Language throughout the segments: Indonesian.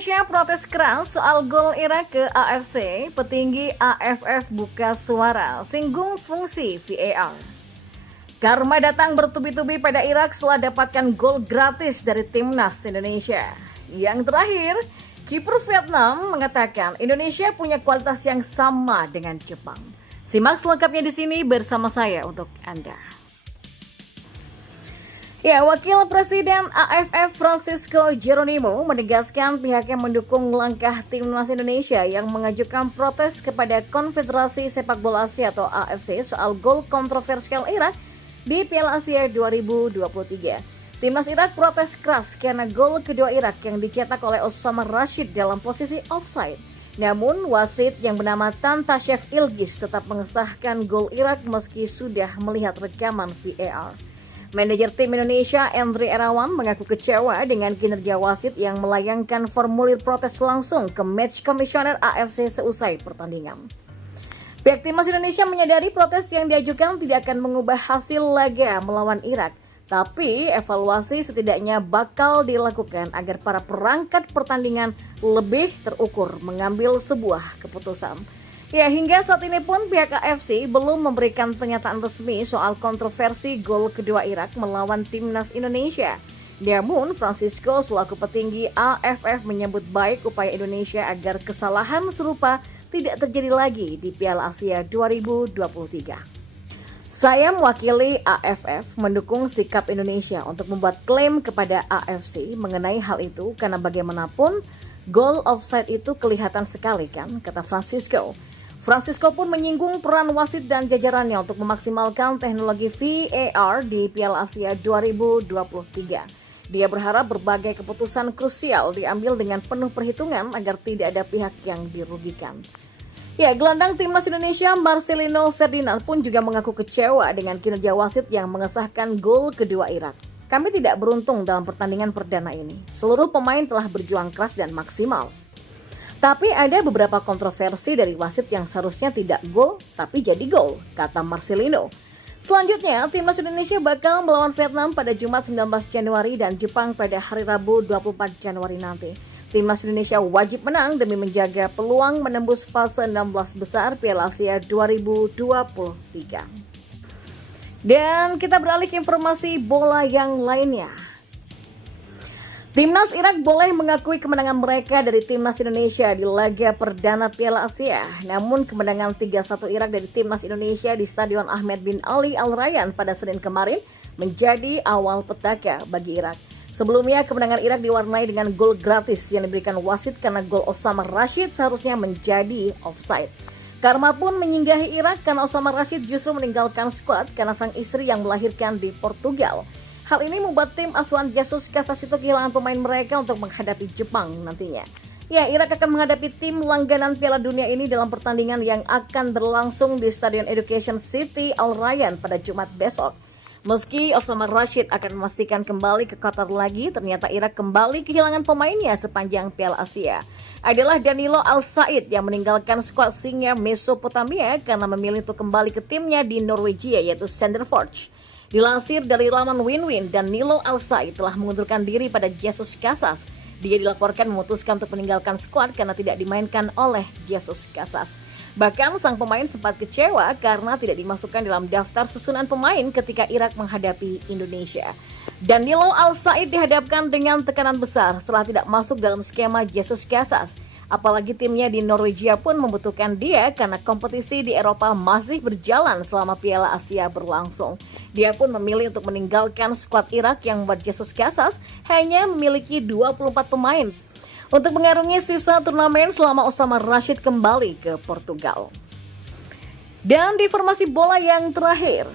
Indonesia protes keras soal gol Irak ke AFC, petinggi AFF buka suara, singgung fungsi VAR. Karma datang bertubi-tubi pada Irak setelah dapatkan gol gratis dari timnas Indonesia. Yang terakhir, kiper Vietnam mengatakan Indonesia punya kualitas yang sama dengan Jepang. Simak selengkapnya di sini bersama saya untuk Anda. Ya, Wakil Presiden AFF Francisco Geronimo menegaskan pihaknya mendukung langkah timnas Indonesia yang mengajukan protes kepada Konfederasi Sepak Bola Asia atau AFC soal gol kontroversial Irak di Piala Asia 2023. Timnas Irak protes keras karena gol kedua Irak yang dicetak oleh Osama Rashid dalam posisi offside. Namun, wasit yang bernama Tantashev Ilgiz tetap mengesahkan gol Irak meski sudah melihat rekaman VAR. Manajer tim Indonesia, Andre Erawan, mengaku kecewa dengan kinerja wasit yang melayangkan formulir protes langsung ke Match Commissioner AFC seusai pertandingan. Pihak timnas Indonesia menyadari protes yang diajukan tidak akan mengubah hasil laga melawan Irak, tapi evaluasi setidaknya bakal dilakukan agar para perangkat pertandingan lebih terukur mengambil sebuah keputusan. Ya, hingga saat ini pun pihak AFC belum memberikan pernyataan resmi soal kontroversi gol kedua Irak melawan timnas Indonesia. Namun, Francisco selaku petinggi AFF menyambut baik upaya Indonesia agar kesalahan serupa tidak terjadi lagi di Piala Asia 2023. Saya mewakili AFF mendukung sikap Indonesia untuk membuat klaim kepada AFC mengenai hal itu karena bagaimanapun gol offside itu kelihatan sekali kan, kata Francisco. Francisco pun menyinggung peran wasit dan jajarannya untuk memaksimalkan teknologi VAR di Piala Asia 2023. Dia berharap berbagai keputusan krusial diambil dengan penuh perhitungan agar tidak ada pihak yang dirugikan. Ya, gelandang timnas Indonesia Marcelino Ferdinand pun juga mengaku kecewa dengan kinerja wasit yang mengesahkan gol kedua Irak. Kami tidak beruntung dalam pertandingan perdana ini. Seluruh pemain telah berjuang keras dan maksimal. Tapi ada beberapa kontroversi dari wasit yang seharusnya tidak gol, tapi jadi gol, kata Marcelino. Selanjutnya, timnas Indonesia bakal melawan Vietnam pada Jumat 19 Januari dan Jepang pada hari Rabu 24 Januari nanti. Timnas Indonesia wajib menang demi menjaga peluang menembus fase 16 besar Piala Asia 2023. Dan kita beralih ke informasi bola yang lainnya. Timnas Irak boleh mengakui kemenangan mereka dari Timnas Indonesia di laga perdana Piala Asia. Namun kemenangan 3-1 Irak dari Timnas Indonesia di Stadion Ahmed bin Ali Al Rayyan pada Senin kemarin menjadi awal petaka bagi Irak. Sebelumnya kemenangan Irak diwarnai dengan gol gratis yang diberikan wasit karena gol Osama Rashid seharusnya menjadi offside. Karma pun menyinggahi Irak karena Osama Rashid justru meninggalkan skuad karena sang istri yang melahirkan di Portugal. Hal ini membuat tim asuhan Jesus Casas itu kehilangan pemain mereka untuk menghadapi Jepang nantinya. Ya, Irak akan menghadapi tim langganan Piala Dunia ini dalam pertandingan yang akan berlangsung di Stadion Education City Al Rayyan pada Jumat besok. Meski Osama Rashid akan memastikan kembali ke Qatar lagi, ternyata Irak kembali kehilangan pemainnya sepanjang Piala Asia. Adalah Danilo Al-Said yang meninggalkan skuad singa Mesopotamia karena memilih untuk kembali ke timnya di Norwegia yaitu Sandefjord. Dilansir dari laman Win-Win, Danilo Al-Said telah mengundurkan diri pada Jesus Casas. Dia dilaporkan memutuskan untuk meninggalkan skuad karena tidak dimainkan oleh Jesus Casas. Bahkan sang pemain sempat kecewa karena tidak dimasukkan dalam daftar susunan pemain ketika Irak menghadapi Indonesia. Danilo Al-Said dihadapkan dengan tekanan besar setelah tidak masuk dalam skema Jesus Casas. Apalagi timnya di Norwegia pun membutuhkan dia karena kompetisi di Eropa masih berjalan selama Piala Asia berlangsung. Dia pun memilih untuk meninggalkan skuad Irak yang membuat Jesus Casas hanya memiliki 24 pemain untuk mengarungi sisa turnamen selama Osama Rashid kembali ke Portugal. Dan di informasi bola yang terakhir,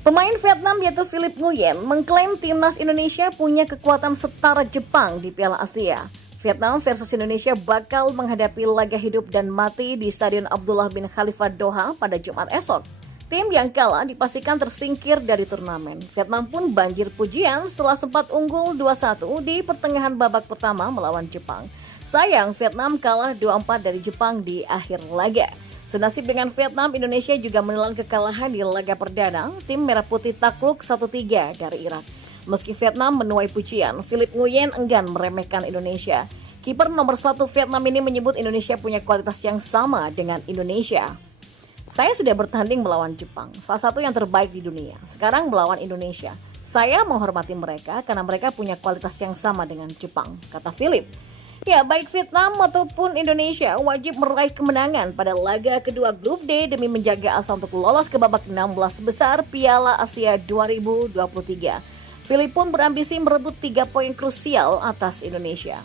pemain Vietnam yaitu Philip Nguyen mengklaim timnas Indonesia punya kekuatan setara Jepang di Piala Asia. Vietnam versus Indonesia bakal menghadapi laga hidup dan mati di Stadion Abdullah bin Khalifa Doha pada Jumat esok. Tim yang kalah dipastikan tersingkir dari turnamen. Vietnam pun banjir pujian setelah sempat unggul 2-1 di pertengahan babak pertama melawan Jepang. Sayang, Vietnam kalah 2-4 dari Jepang di akhir laga. Senasib dengan Vietnam, Indonesia juga menelan kekalahan di laga perdana. Tim Merah Putih takluk 1-3 dari Irak. Meski Vietnam menuai pujian, Philip Nguyen enggan meremehkan Indonesia. Kiper nomor 1 Vietnam ini menyebut Indonesia punya kualitas yang sama dengan Indonesia. Saya sudah bertanding melawan Jepang, salah satu yang terbaik di dunia. Sekarang melawan Indonesia. Saya menghormati mereka karena mereka punya kualitas yang sama dengan Jepang, kata Philip. Ya, baik Vietnam maupun Indonesia wajib meraih kemenangan pada laga kedua grup D demi menjaga asa untuk lolos ke babak 16 besar Piala Asia 2023. Philip pun berambisi merebut 3 poin krusial atas Indonesia.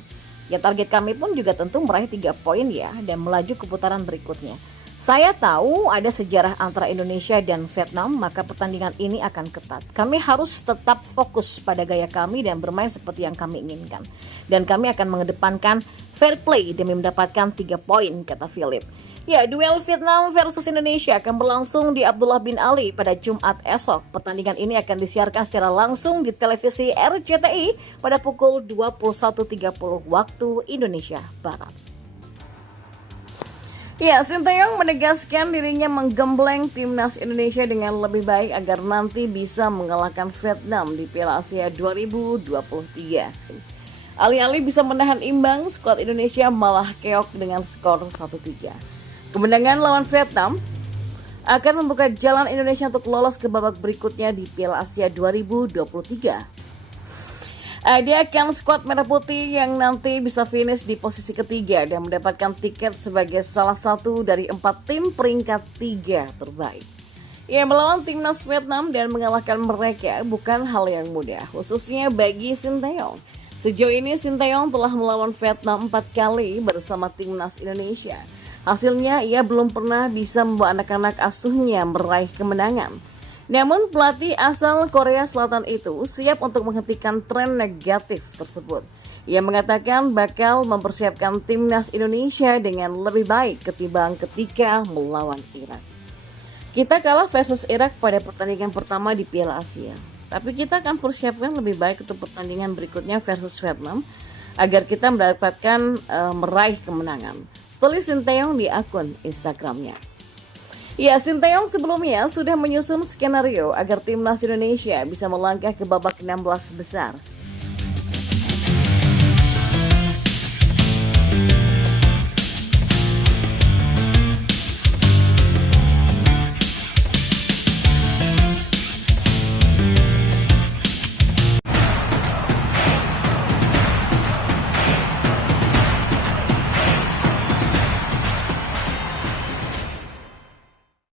Ya, target kami pun juga tentu meraih 3 poin ya dan melaju ke putaran berikutnya. Saya tahu ada sejarah antara Indonesia dan Vietnam, maka pertandingan ini akan ketat. Kami harus tetap fokus pada gaya kami dan bermain seperti yang kami inginkan. Dan kami akan mengedepankan fair play demi mendapatkan 3 poin, kata Philip. Ya, duel Vietnam versus Indonesia akan berlangsung di Abdullah bin Ali pada Jumat esok. Pertandingan ini akan disiarkan secara langsung di televisi RCTI pada pukul 21.30 waktu Indonesia Barat. Ya, Sinteyong menegaskan dirinya menggembleng timnas Indonesia dengan lebih baik agar nanti bisa mengalahkan Vietnam di Piala Asia 2023. Alih-alih bisa menahan imbang, skuad Indonesia malah keok dengan skor 1-3. Kemenangan lawan Vietnam akan membuka jalan Indonesia untuk lolos ke babak berikutnya di Piala Asia 2023. Dia akan skuad merah putih yang nanti bisa finish di posisi ketiga dan mendapatkan tiket sebagai salah satu dari 4 tim peringkat 3 terbaik. Ya, melawan timnas Vietnam dan mengalahkan mereka bukan hal yang mudah, khususnya bagi Sinteyong. Sejauh ini Sinteyong telah melawan Vietnam 4 kali bersama timnas Indonesia. Hasilnya ia belum pernah bisa membawa anak-anak asuhnya meraih kemenangan. Namun pelatih asal Korea Selatan itu siap untuk menghentikan tren negatif tersebut. Ia mengatakan bakal mempersiapkan timnas Indonesia dengan lebih baik ketimbang ketika melawan Irak. Kita kalah versus Irak pada pertandingan pertama di Piala Asia. Tapi kita akan persiapkan lebih baik untuk pertandingan berikutnya versus Vietnam agar kita mendapatkan meraih kemenangan. Tulis Sinteyong di akun Instagramnya. Ya, Sinteyong sebelumnya sudah menyusun skenario agar timnas Indonesia bisa melangkah ke babak 16 besar.